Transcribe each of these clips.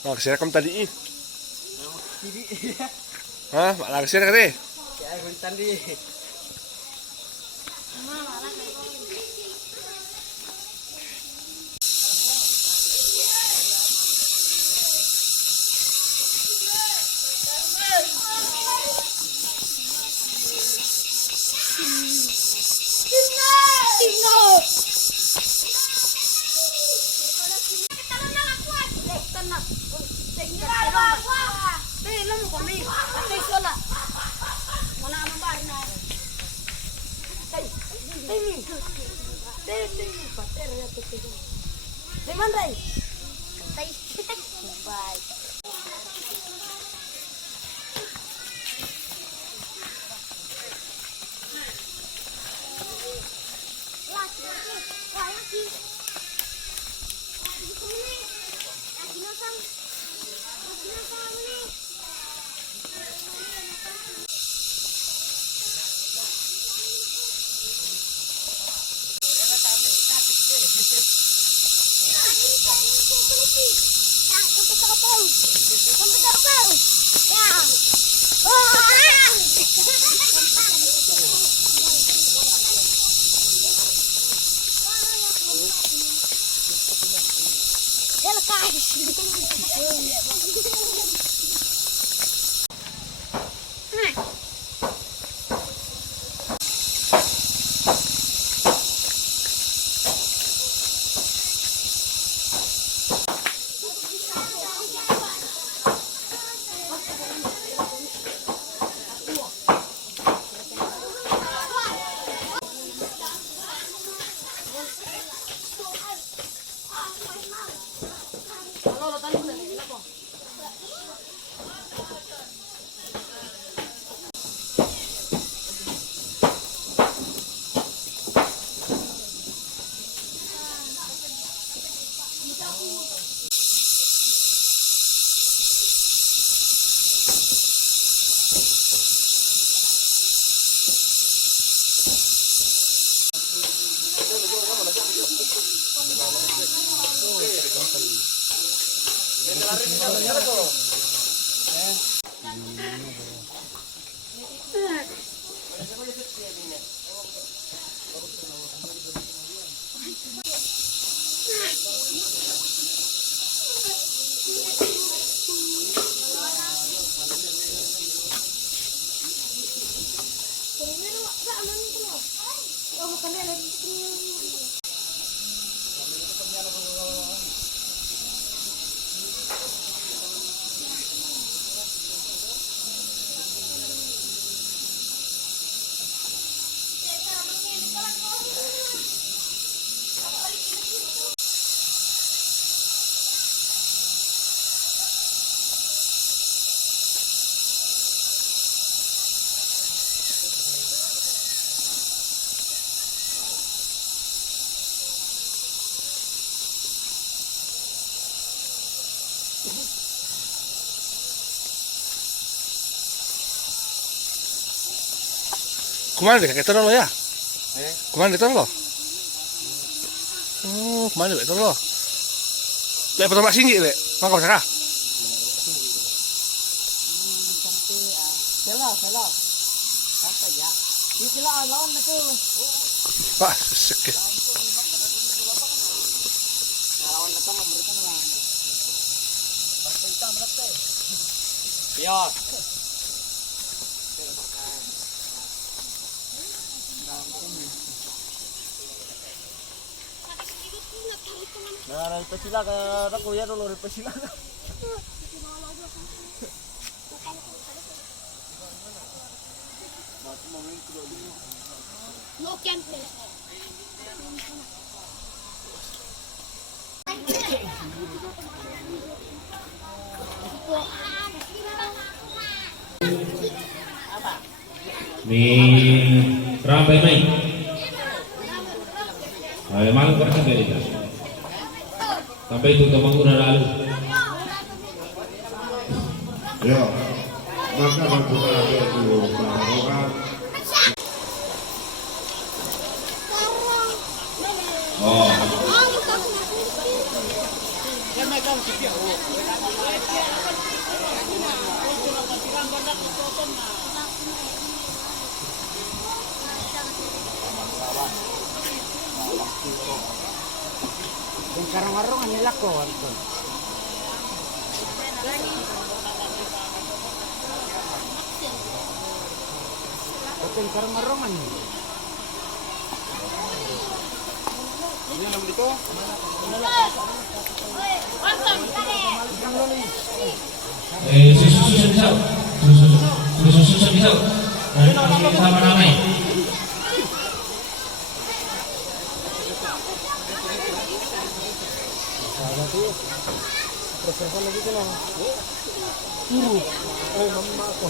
Oh, sirekam tadi. Hah, malah kesini kan deh? Ya, guntan di. Kemana deh kakek lo ya? Eh? Kemana deh lo? Oh, kemana deh lo? Lek potong mak singgi lek. Mangkau sana. Selo. Santai ya. Itulah lawan itu. Wah, sekeh. Lawan itu memberikan lah. Berarti. Biar. Nah, pesila ke aku ya dulu pesila. No can play. Ni ramai mai. Ay malu kerja dari itu. Sampai itu temanku dah lalu. Ya, maka lakukan ada itu melakukan. Oh. Yung karong-karong nila ko. Yung karong-karong Susu misal. Susu misal. Sama ramai. Prosesan lagi ko lang. Ay, mama ako.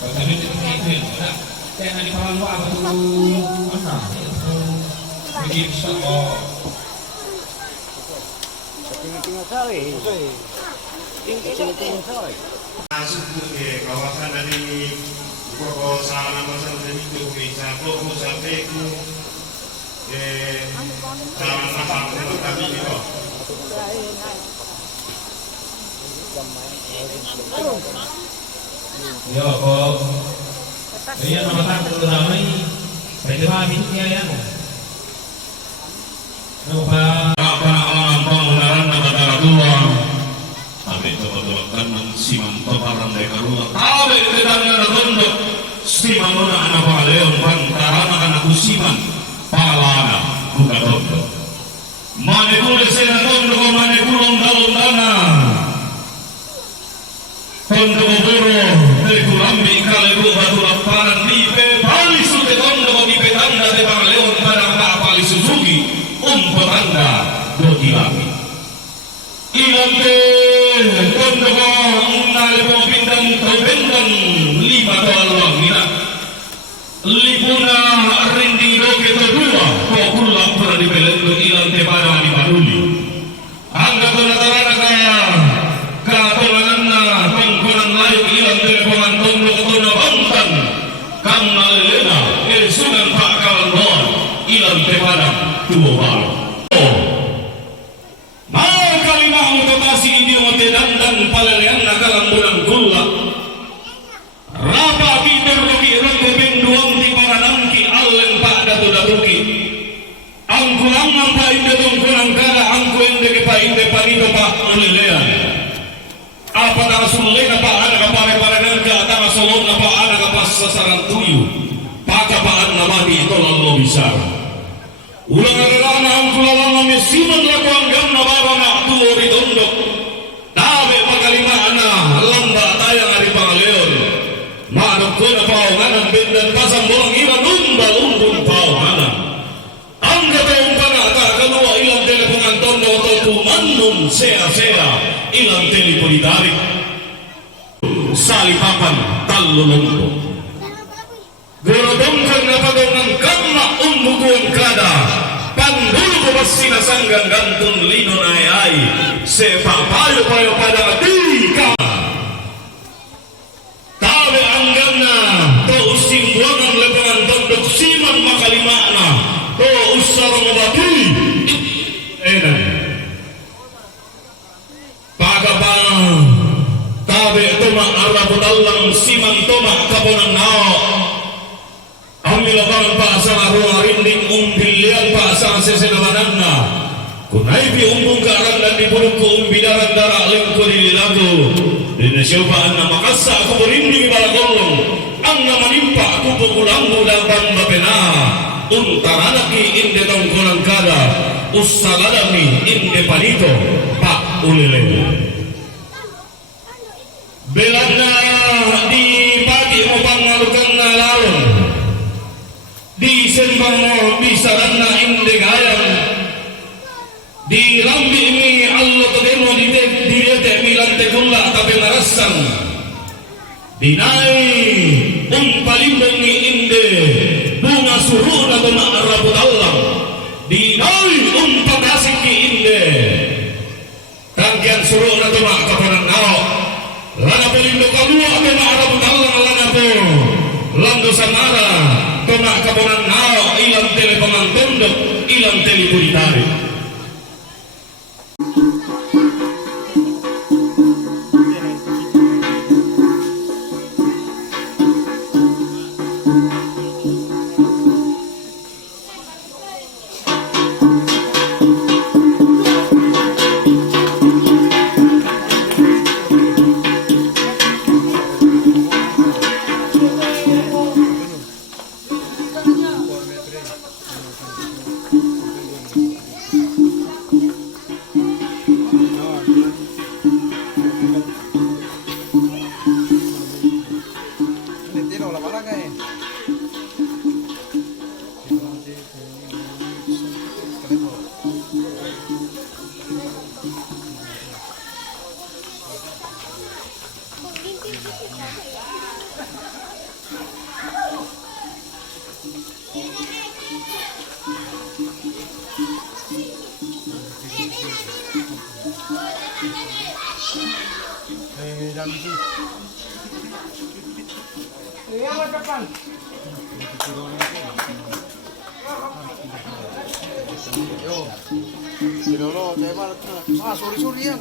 Kalau itu, kaya na di pangalawa apa tu mana? Begini oh. Tingin-tingin sa eh. Tingin-tingin sa eh. Masuk ke kawasan dari pokok sana masa itu bisa pokok sampai ke jalan apa kami itu. Yo kok. Iya nama tak ramai. Pwede ba minutnya ya? Apa Apa penggunaan kata dua. Tapi betul-betul si mantap barang dari karua. Tapi tidak ada bentuk si mana anak baleon pantaran anak usiman palana buka bentuk. Mana boleh saya bentuk mana kurang dalam dana. Bentuk buru dari kulambi kalau batu lapangan di pali sudah bentuk di petanda di baleon pada pali Suzuki petanda doki lagi. Ilante bentuk nalebo pindang terbentang 5 tahun wanita. Lipuna rindi roke kedua kau pulang pernah dibelendo ilante pada di paduli. Angga penataran kaya katolanana tongkonan layu ilante pemantong lokotona bantang karena lelena sungan pak kawan ilante pada dua balo. Mau kalimah mutasi ini dan palelean nakalang bulan gula. Rapa kita rugi renggo benduang di paranangki allen pada tudaruki. Angku langang pa inde tongkurang kala angku inde ke pa inde panito pa ulelean. Apa na sulena pa anak pare-parenan ka tanga solon na pa anak pa sasaran tuyu. Pakapaan namani ito lalu bisa. Ulang aralana angku lalana mesiman laku anggam na baba na tuo ritondok. Tabe pakalima ana lamba tayang ari pangaleon. Manok ko na paunganan bendan pasang bolang ilan lumba-lumbung paunganan. Ang gatayong panata kalua ilang telepongan tondo to tumandong sea-sea ilang teleponitarik. Salipapan talulungko. Gorodongkan na pagongan kama umbukuan kada. Pandulu ko ba sinasanggang gantong lino na ay sepa payo-payo pada di ka. Tabe anggan na to usimbuangan lebangan tondok siman makalimana to usar mabati enan pagabang tabe toma arabudallang siman toma kaponan nao ambilakan paasang arung arinding umbilian paasang sesenamananna kunai pi umbung karang dan dipuluk ke umbidaran darah lingko dililaku dina siopaan na makasa aku berinding balagolong ang namanimpa aku pukulangmu dan bapena untaranaki inde tongkolan kada usaladami inde panito pak ulele belanda di pagi mo pangalukan na lalong di sembang mo bisaran na inde gayang di lambi mi allo tademo di direte milante kung Sinula tapi marasang dinay palimbong ni inde bunga suruh na tumaarabot Allah dinay pagkasing ni inde tangkian suruh na tumakapanan nao lana palindo kalua tumaarabot Allah lana po lando samara tumakapanan nao ilang telepamantundok ilang telepuritari. Sorry yan.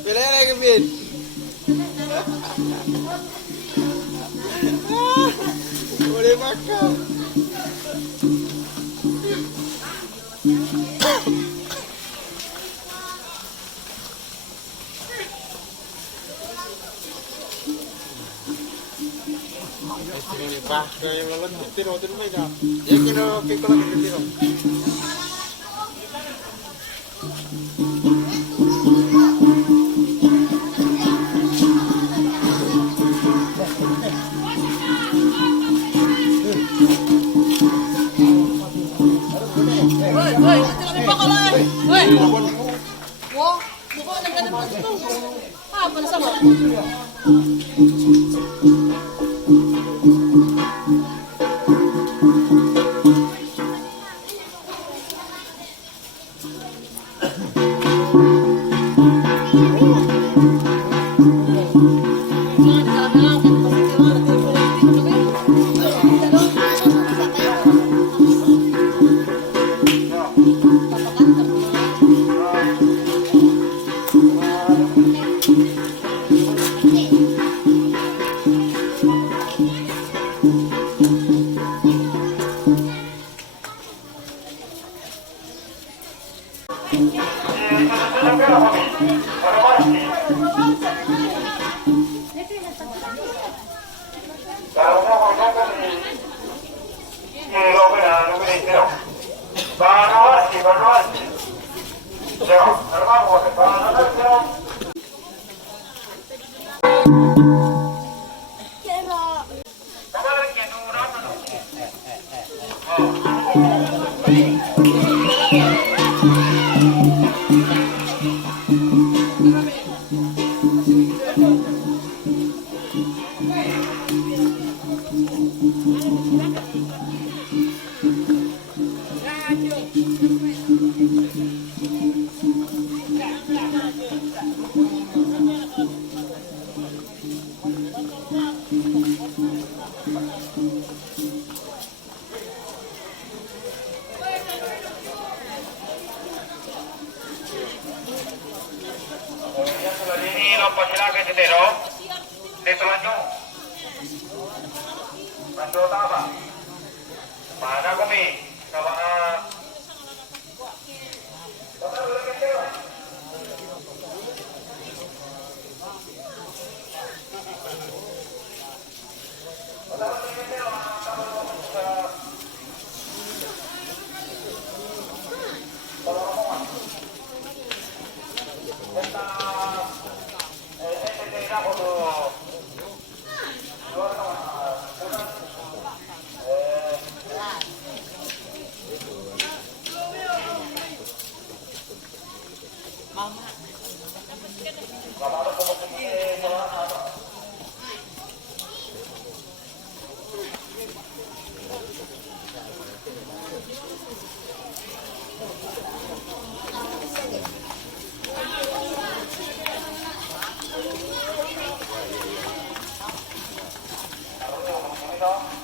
Pila yan, Kevin. Boleh makan. Bah, kaya lalan tiro may ka. Yan kino kiko lang tiro. Mana kami? Coba Ito.